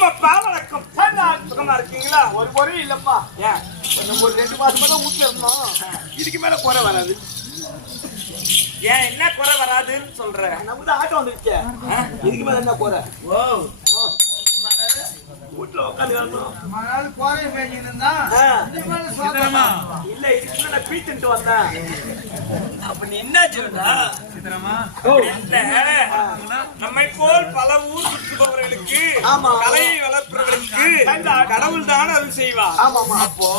வணக்கம் அப்பா வணக்கம் சுகமா இருக்கீங்களா? ஒரு குறை இல்லப்பா ஏன்? கொஞ்சம் ஒரு ரெண்டு மாசமா தான் ஊட்டி இருந்தோம் இதுக்கு மேல குறை வராது. ஏன்? என்ன குறை வராதுன்னு சொல்ற? நமக்கு தான் ஆட்டம் வந்துருச்சு. ஆ? இதுக்கு மேல என்ன குறை? ஓ. வீட்டுல உட்காந்து இதுக்கு மேல சோதனை. இல்ல இதுக்கு மேல பீத்துட்டு வந்தேன். இல்ல நம்மை போல் பல ஊர் சுற்றுபவர்களுக்கு. கலையை வளர்ப்பவர்களுக்கு கடவுள் தான் அருள் செய்வார். அப்போ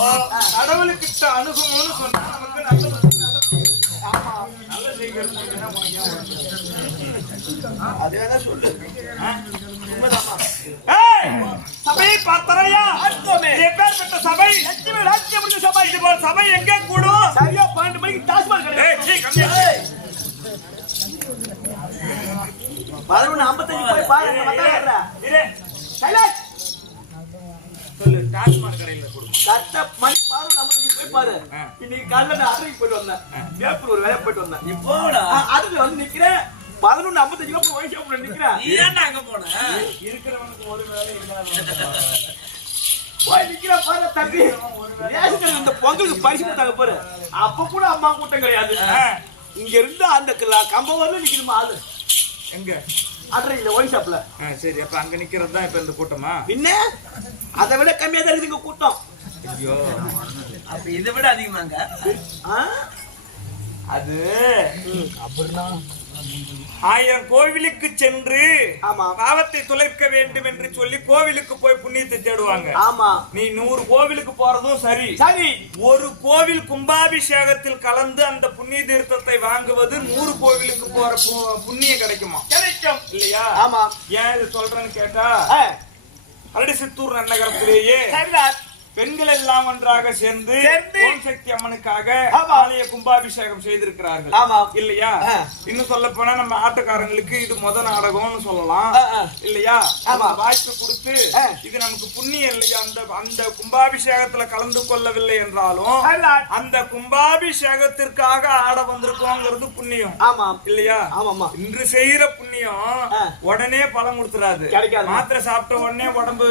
கடவுளுக்கிட்ட அணுகும்னு சொன்னா நமக்கு நல்ல அது வேணா சொல்லு. சபையை பார்த்தரையா எப்பேற்பட்ட சபை? லட்சுமி ராஜ்யம் சபை. இது போல் சபை எங்கே கூடும்? சரியா பன்னெண்டு மணிக்கு டாஸ்மாக் கிடையாது சீ, கம்மியா. பதினொன்று ஐம்பத்தஞ்சு போய் பாரு அங்க வந்தா வர்ற. இரு. கைலாஷ்! சொல்லு டாஸ்மாக் கடையில கரெக்டா மணி போய் பாரு. இன்னைக்கு காலைல நான் போயிட்டு வந்தேன். வேப்பூர் ஒரு போயிட்டு வந்தேன். நீ போடா ஆ, அதுல வந்து நிக்கிறேன். பதினொன்று ஐம்பத்தஞ்சு ஒயின் ஷாப்ல நிக்கிறேன் ஏன்டா அங்க போன? இருக்கிறவனுக்கு ஒரு வேலை இல்லாத போய் நிக்கிற பாரு தம்பி. ரேஷன் கடையில இந்த பொங்கலுக்கு பரிசு கொடுத்தாங்க பாரு. அப்ப கூட அம்மா கூட்டம் கிடையாது. இங்க இருந்து அந்த க- கம்பம் வரல நிக்கணுமா ஆளு? எங்க? அட்ரையில ஒயின் ஷாப்ல ஆ, சரி அப்ப அங்க நிக்கிறது தான் இப்ப இந்த கூட்டமா? பின்ன? அதை விட கம்மியா தான் இருக்குது கூட்டம். ஐயோ. அப்ப இதை விட அதிகமாங்க. ஆ? அது ஆயிரம் கோவிலுக்கு சென்று ஆமா. பாவத்தை துளைக்க வேண்டும் என்று சொல்லி கோவிலுக்கு போய் புண்ணியத்தை தேடுவாங்க. ஆமா. நீ நூறு கோவிலுக்கு போறதும் சரி. சரி. ஒரு கோவில் கும்பாபிஷேகத்தில் கலந்து அந்த புண்ணிய தீர்த்தத்தை வாங்குவது நூறு கோவிலுக்கு போற புண்ணியம் கிடைக்குமா? கிடைக்கும். இல்லையா? ஆமா. ஏன் இது சொல்றேன்னு கேட்டா ஆ, அரடிசித்தூர் நன்னகரத்திலேயே. பெண்கள் எல்லாம் ஒன்றாக சேர்ந்து சக்தி அம்மனுக்காக. ஆலய கும்பாபிஷேகம் செய்திருக்கிறார்கள் ஆமா. இல்லையா. இன்னும் சொல்ல போனா நம்ம ஆட்டக்காரங்களுக்கு இது முத நாடகம்னு சொல்லலாம். இல்லையா வாய்ப்பு கொடுத்து. இது நமக்கு புண்ணியம் இல்லையா அந்த அந்த கும்பாபிஷேகத்துல கலந்து கொள்ளவில்லை என்றாலும். அந்த கும்பாபிஷேகத்திற்காக ஆட வந்திருக்கோங்கிறது புண்ணியம் ஆமா இல்லையா ஆமாமா இன்று செய்யற புண்ணியம். உடனே பலன் கொடுத்துறாது. மாத்திரை சாப்பிட்ட உடனே உடம்பு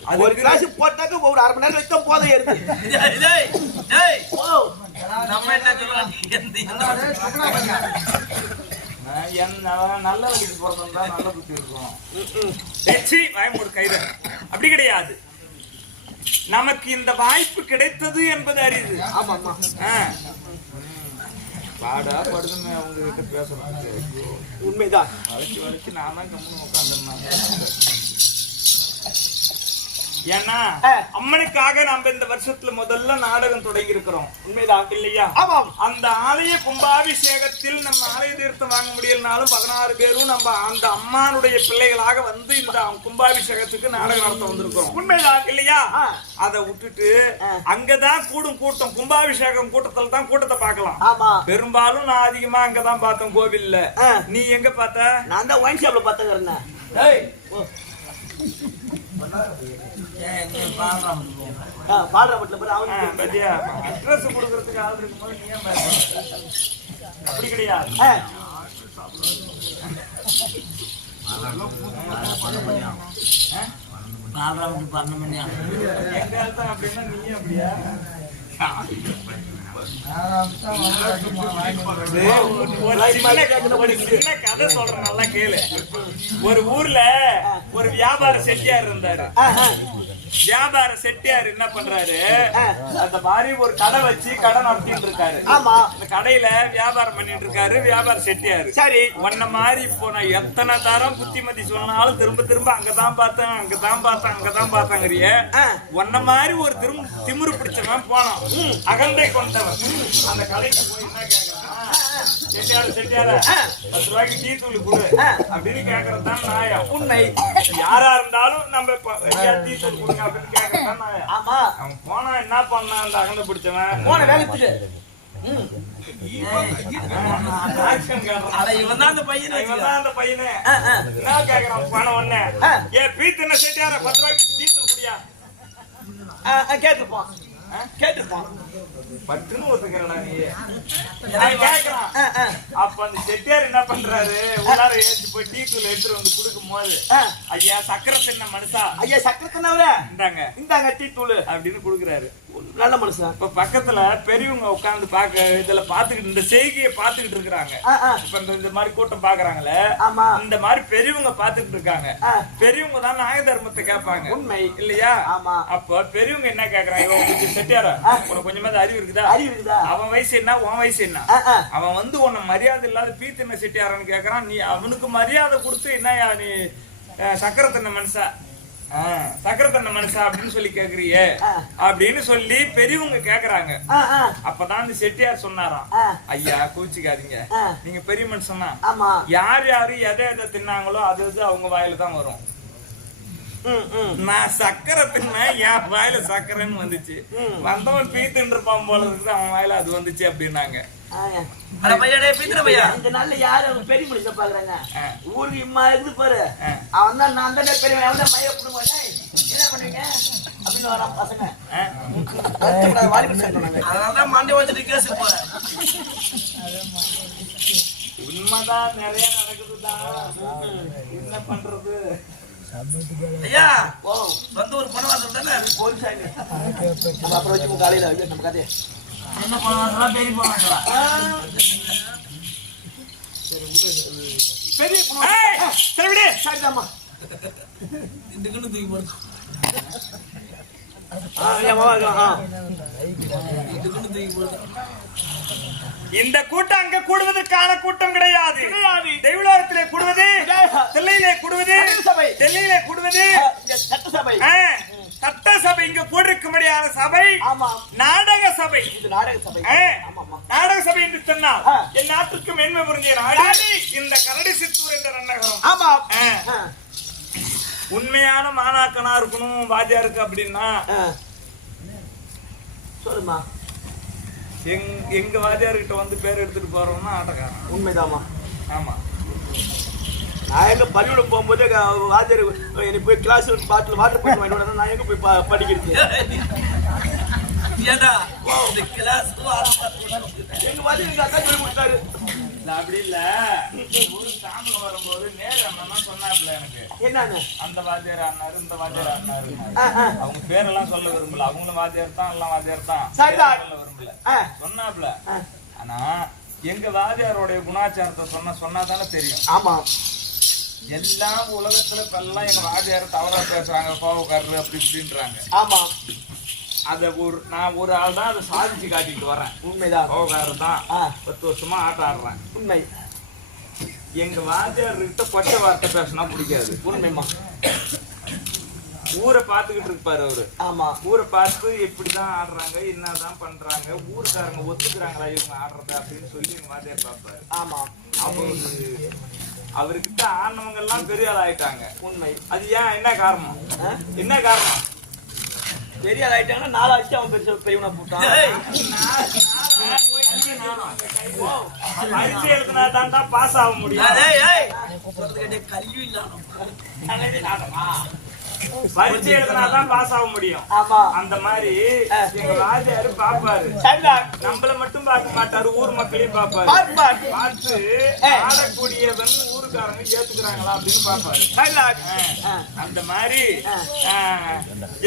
சரியாயிடாது ஒரு கிளாஸ் போட்டாக்க ஒரு அரை மணி நேரம் வச்சு போதை ஏறுது. டேய், டேய், டேய். ஓ, நம்ம என்ன என்ன நல்ல வழிக்கு போறதா நல்ல புத்தி இருக்கும். ஏச்சி, வாய் மூடு கைத அப்படி கிடையாது. நமக்கு இந்த வாய்ப்பு கிடைத்தது என்பது அரிது ஆமா ஆமா. பாடா படுதுன்னு அவங்க கிட்ட பேசுறதுக்கு. ஐயோ, உண்மைதான். வளைச்சு வளைச்சு நான் தான் கம்முன்னு உட்காந்துருந்தேன். ஏன்னா. அம்மனுக்காக நம்ம இந்த வருஷத்துல முதல்ல நாடகம் தொடங்கி இருக்கிறோம் உண்மைதான் இல்லையா அந்த ஆலய கும்பாபிஷேகத்தில் நம்ம ஆலய தீர்த்தம் வாங்க முடியலனாலும் பதினாறு பேரும் நம்ம அந்த அம்மானுடைய பிள்ளைகளாக வந்து இந்த கும்பாபிஷேகத்துக்கு நாடகம் நடத்த வந்திருக்கோம் உண்மைதான் இல்லையா. அதை விட்டுட்டு. அங்கதான் கூடும் கூட்டம். கும்பாபிஷேகம் கூட்டத்துல தான் கூட்டத்தை பார்க்கலாம். பெரும்பாலும் நான் அதிகமா அங்கதான் பார்த்தேன் கோவில்ல. நீ எங்க பார்த்த? நான் தான் ஒயின் ஷாப்ல பார்த்தேன் பாடுற மட்டும் அட்ரஸ் கொடுக்கறதுக்கு ஆள் இருக்கும்போது நீ ஏன்? அப்படி கிடையாது எங்க அர்த்தம் அப்படின்னா நீ அப்படியா கதை சொல்றேன் நல்லா கேளு. ஒரு ஊர்ல ஒரு வியாபார செட்டியார் இருந்தாரு. வியாபார செட்டியார் என்ன பண்றாரு. அந்த மாதிரி ஒரு கடை வச்சு கடை நடத்திட்டு இருக்காரு. ஆமா. அந்த கடையில வியாபாரம் பண்ணிட்டு இருக்காரு வியாபார செட்டியாரு. சரி. உன்ன மாதிரி இப்போ நான் எத்தனை தரம் புத்திமதி சொன்னாலும் திரும்ப திரும்ப அங்கதான் பார்த்தேன் அங்கதான் பார்த்தேன் அங்கதான் பார்த்தாங்கறிய. உன்ன மாதிரி ஒரு திரும் திமிரு பிடிச்சவன் போனான். அகந்தை கொண்டவன். அந்த கடைக்கு போய் என்ன கேக்குறான்? செட்டியார செட்டியார பத்து ரூபாய்க்கு டீ தூள் கொடு அப்படின்னு கேக்குறது தான் நியாயம் உண்மை. யாரா இருந்தாலும் நம்ம டீ தூள் கொடுங்க அப்படின்னு கேக்குறது தான் நியாயம் ஆமா. அவன் போனா என்ன பண்ணான் அந்த அகந்தை பிடிச்சவன்? போன என்ன செட்டியார பத்து ரூபாய்க்கு டீ தூள் குடியா? ஆ, கேட்டிருப்போம் பட்டுன்னு ஒத்துக்கிறடா நீ. ஆ, அப்ப அந்த செட்டியார் என்ன பண்றாரு? உள்ளார ஏற்றி போய் டீ தூள் எடுத்துட்டு வந்து கொடுக்கும் போது. ஐயா சக்கரை தின்ன மனுஷா? ஐயா சக்கரத்தினவர இந்தாங்க. இந்தாங்க டீ தூள். அப்படின்னு கொடுக்குறாரு. நல்ல மனுஷன். இப்ப பக்கத்துல பெரியவங்க உட்கார்ந்து பாக்க இதுல பாத்துக்கிட்டு இந்த செய்கையை பாத்துக்கிட்டு ஆ, இப்ப இந்த மாதிரி கூட்டம் பாக்குறாங்களே ஆமா. இந்த மாதிரி பெரியவங்க பாத்துக்கிட்டு இருக்காங்க. பெரியவங்க தான் நாய தர்மத்தை கேட்பாங்க. உண்மை. இல்லையா? ஆமா. அப்ப பெரியவங்க என்ன கேக்குறாங்க இவன் கொஞ்சம் செட்டியாரா உனக்கு கொஞ்சமாவது அறிவு இருக்குதா? அறிவு இருக்குதா? அவன் வயசு என்ன உன் வயசு என்ன. அவன் வந்து உன்னை மரியாதை இல்லாத பீத்தின செட்டியாரான்னு கேக்குறான் நீ அவனுக்கு மரியாதை கொடுத்து என்னயா நீ அஹ், சக்கரை தன்ன மனுஷா? ஆஹ், சக்கரை தன்ன மனுஷா அப்படின்னு சொல்லி கேக்குறியே. அப்படின்னு சொல்லி பெரியவங்க கேக்குறாங்க அப்பதான் அந்த செட்டியார் சொன்னாராம். ஐயா கோச்சிக்காதீங்க. நீங்க பெரிய மனுஷனா யார் யாரு எதை எதை தின்னாங்களோ அது அது அவங்க வாயில தான் வரும். நான் சக்கரை தின்ன என் வாயில சக்கரைன்னு வந்துச்சு. வந்தவன் பீத்துன்னு இருப்பான் போல இருக்குது அவன் வாயில அது வந்துச்சு அப்படின்னாங்க. ஆயா. அட பையனே பீத்திர பையா? இந்த நாள்ல யாரு அவங்க பெரிய மனுஷன் பாக்குறாங்க. ஊருக்கு இம்மா இருந்து பாரு. அவன் தான் நான் தானே தான் மைய என்ன பண்ணுவீங்க அப்படின்னு பசங்க. அதனாலதான் மண்டை வச்சுட்டு கேஸ் போற உண்மைதான் நிறைய நடக்குதுதான் என்ன பண்றது? ஐயா ஓ சொந்த ஒரு பணம் வாசல் தானே போதும் சாமி. நம்ம அப்புறம் வச்சுக்கோ காலையில நம்ம கதையை. பெரிய பெரிய தூக்கி ஆ. இந்த கூட்டம் அங்க கூடுவதற்கான கூட்டம் கிடையாது. தெய்வலோகத்திலே கூடுவது. தில்லையிலே கூடுவது. டெல்லியிலே கூடுவது. சட்டசபை. சட்டசபை இங்க கூடிருக்கும்படியான சபை நாடக சபை. நாடக சபை. என்று சொன்னால். என் நாட்டுக்கு மேன்மை புரிஞ்ச நாடு இந்த கரடி சித்தூர் என்ற நகரம் ஆமா. உண்மையான மாணாக்கனா இருக்கணும் வாத்தியாருக்கு அப்படின்னா ஆ. சொல்லுமா. எங் எங்க வாத்தியார்கிட்ட வந்து பேர் எடுத்துட்டு போறோம்னா ஆட்டக்காரன். உண்மைதாம்மா. ஆமா. நான் எங்க பள்ளிக்கூடம் போகும்போது வாத்தியார் எனக்கு போய் கிளாஸ் பாட்டில் வாட்டர் பாட்டில் வாங்கிட்டு நான் எங்க போய் படிக்கிறது ஏடா இந்த கிளாஸ் எங்க வாத்தியார் எங்க அக்கா சொல்லி கொடுத்தாரு? இல்ல அப்படி இல்ல. ஒரு சாம்பல் வரும்போது நேரு அண்ணா சொன்னாப்ல எனக்கு. என்னன்னு அந்த வாத்தியார் ஆனாரு இந்த வாத்தியார் ஆ, அவங்க பேரெல்லாம் சொல்ல விரும்பல. அவங்களும் வாத்தியார் தான் எல்லாம் வாத்தியார் தான். சொல்ல விரும்பல. சொன்னாப்ல. ஆனா எங்க வாத்தியாரோடைய குணாச்சாரத்தை சொன்னா சொன்னாதானே தெரியும். ஆமா. எல்லாம் உலகத்துல இப்ப எல்லாம் எங்க வாத்தியார் தவறா பேசுறாங்க கோவக்காரரு அப்படி இப்படின்றாங்க. ஆமா. அத ஒரு நான் ஒரு ஆள் தான் அதை சாதிச்சு காட்டிட்டு வரேன். உண்மைதான். கோவக்காரர் தான். பத்து வருஷமா ஆட்டம் ஆடுறேன் உண்மை. எங்க வாத்தியார் கிட்ட கொச்ச வார்த்தை பேசினா பிடிக்காது. உண்மைமா ஊரை பார்த்துக்கிட்டு இருப்பாரு அவரு. ஆமா. ஊரை பார்த்து எப்படிதான் ஆடுறாங்க என்னதான் பண்றாங்க ஊருக்காரங்க ஒத்துக்கிறாங்களா இவங்க ஆடுறத அப்படின்னு சொல்லி எங்க வாத்தியார் பார்ப்பாரு. ஆமா. அவரு அவர்கிட்ட ஆனவங்க எல்லாம் பெரிய ஆள் ஆயிட்டாங்க. உண்மை. அது ஏன் என்ன காரணம்? என்ன காரணம்? பெரிய ஆள் ஆயிட்டாங்கன்னா நாலாச்சு அவன் பெரிய பெரியவனா போட்டான். பரிசு எழுதினா தான்டா பாஸ் ஆக முடியும். கல்வி இல்லாம பரிசு எழுதினா தான் பாஸ் ஆக முடியும். அந்த மாதிரி எங்க பாப்பாரு. நம்மள மட்டும் பார்க்க மாட்டாரு ஊர் மக்களையும் பாப்பாரு பார்த்து ஆடக்கூடியவன் ஊருக்காரங்க ஏத்துக்கிறாங்களா அப்படின்னு பாப்பாரு அந்த மாதிரி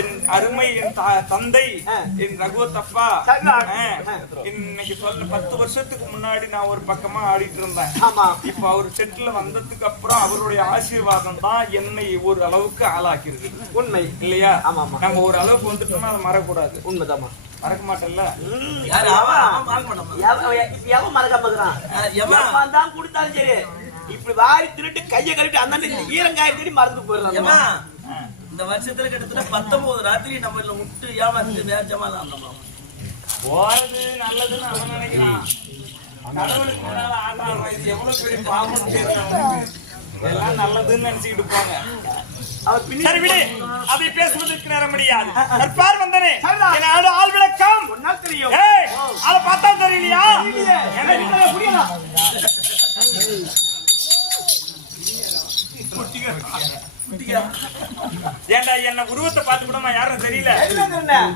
என் அருமை என் தந்தை என் ரகுவத் அப்பா சரிதான். ஆ, இன்னைக்கு சொல்ல பத்து வருஷத்துக்கு முன்னாடி நான் ஒரு பக்கமா ஆடிட்டு இருந்தேன். இப்ப அவர் செட்டில் வந்ததுக்கு அப்புறம் அவருடைய ஆசீர்வாதம் தான் என்னை ஒரு அளவுக்கு ஆளாக்கிருக்கு. உண்மை இல்லையா? ஆமா, ஆமா. நம்ம ஒரு அளவுக்கு வந்துட்டோம்னா அதை மறக்கக்கூடாது. உண்மைதாம்மா. மறக்க மாட்டேன்ல? மாட்டான். எவன் எவன்? எவன் தான் கொடுத்தாலும் சரி. இப்படி வாரி திருட்டு கையை கழுவிட்டு அந்த ஈரங்காய தேடி மறந்து போயிடலாம் இந்த வருஷத்துல கிட்டத்தட்ட பத்தொன்பது ராத்திரி நம்ம இதுல விட்டு ஏமாத்து நேரமா தான் போறது நல்லதுன்னு அவன் நினைக்கிறான். கடவுளுக்கு முன்னால ஆடுறான் இது எவ்வளவு பெரிய அவனுக்கு. எல்லாம் நல்லதுன்னு நினைச்சுக்கிட்டு போங்க. சரி விடு. அதை பேசுவதற்கு நேரம் முடியாது வந்தனே. சரிதான். என் ஆடு ஆள் விளக்கம். தெரியும். அத பார்த்தா தெரியலையா? என்ன உருவத்தை பார்த்து கூடமா யாரும் தெரியல.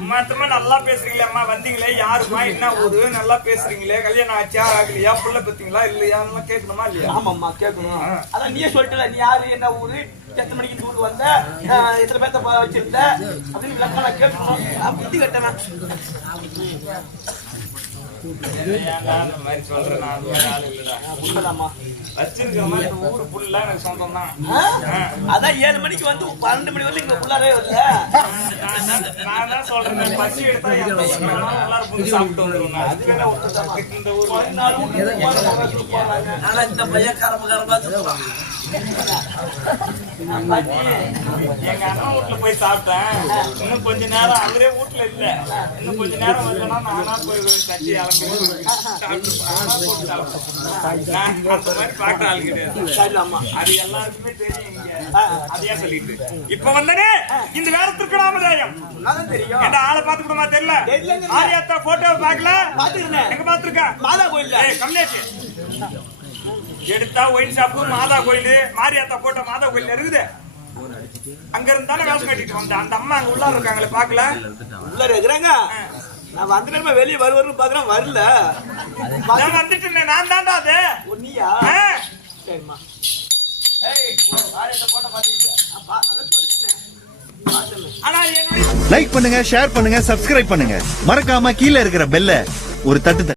மாத்திரமா நல்லா பேசுறீங்களே அம்மா வந்தீங்களே யாருமா என்ன ஊரு நல்லா பேசுறீங்களே கல்யாணம் ஆச்சா ஆகலையா புள்ள பத்தீங்களா இல்லையான்னு கேட்கணுமா இல்லையா ஆமாம்மா, கேட்கணும். அதான் நீயே சொல்லிட்டல, நீ யாரு, என்ன ஊரு, எத்தனை மணிக்கு ஊருக்கு வந்த, எத்தனை பேர்த்த ப- வச்சிருந்த, அப்படின்னு விளக்கமா நான் கேட்கணும். புத்தி கட்டவன். ஏன்டா மாதிரி சொல்றேன் நான் ஊரு எனக்கு அதான் ஏழு மணிக்கு வந்து பன்னெண்டு மணி வரைக்கும் இங்க உள்ளாரே வரல. நான் தான் சொல்றேன் பசி எடுத்தா எல்லாரும் சாப்பிட்டு அது இந்த ஆனா இந்த பையன் கரம்பு கரம்பா சொல்லுவான் எங்க அண்ணன் வீட்டுல போய் சாப்பிட்டேன் இன்னும் கொஞ்ச நேரம் அவரே வீட்டுல இல்ல இன்னும் கொஞ்ச நேரம் வரலன்னா நானா போய் அலம்பி சாப்பிட்டு போட்டு அந்த மாதிரி ஆள் கிடையாது. அது எல்லாருக்குமே தெரியும் அதையே சொல்லிட்டு இப்ப வந்தனே இந்த நேரத்திற்கு நாமதேயம் தெரியும். ஆளை கூடமா தெரியல. ஆரியாத்தா போட்டோவை பார்க்கல பார்த்துக்கிறேன். எங்க பார்த்திருக்க மாதா கோயில்ல. ஏய் கம்மியாச்சு எடுத்தா ஒயின் ஷாப்பு மாதா கோயில் மாரியாத்தா போட்ட மாதா கோயில் இருக்குது. அங்க இருந்தானே வேலை கட்டிட்டு வந்தேன். அந்த அம்மா அங்க உள்ள இருக்காங்களே பாக்கல உள்ளார இருக்கிறாங்க. நான் வந்த நேரமா வெளியே வருவாருன்னு பார்க்கறேன், வரல. நான் வந்துட்டு நான் தான்டா அது. நீயா? சரிம்மா. லைக் பண்ணுங்க ஷேர் பண்ணுங்க சப்ஸ்கிரைப் பண்ணுங்க. மறக்காம கீழே இருக்கிற பெல்ல ஒரு தட்டு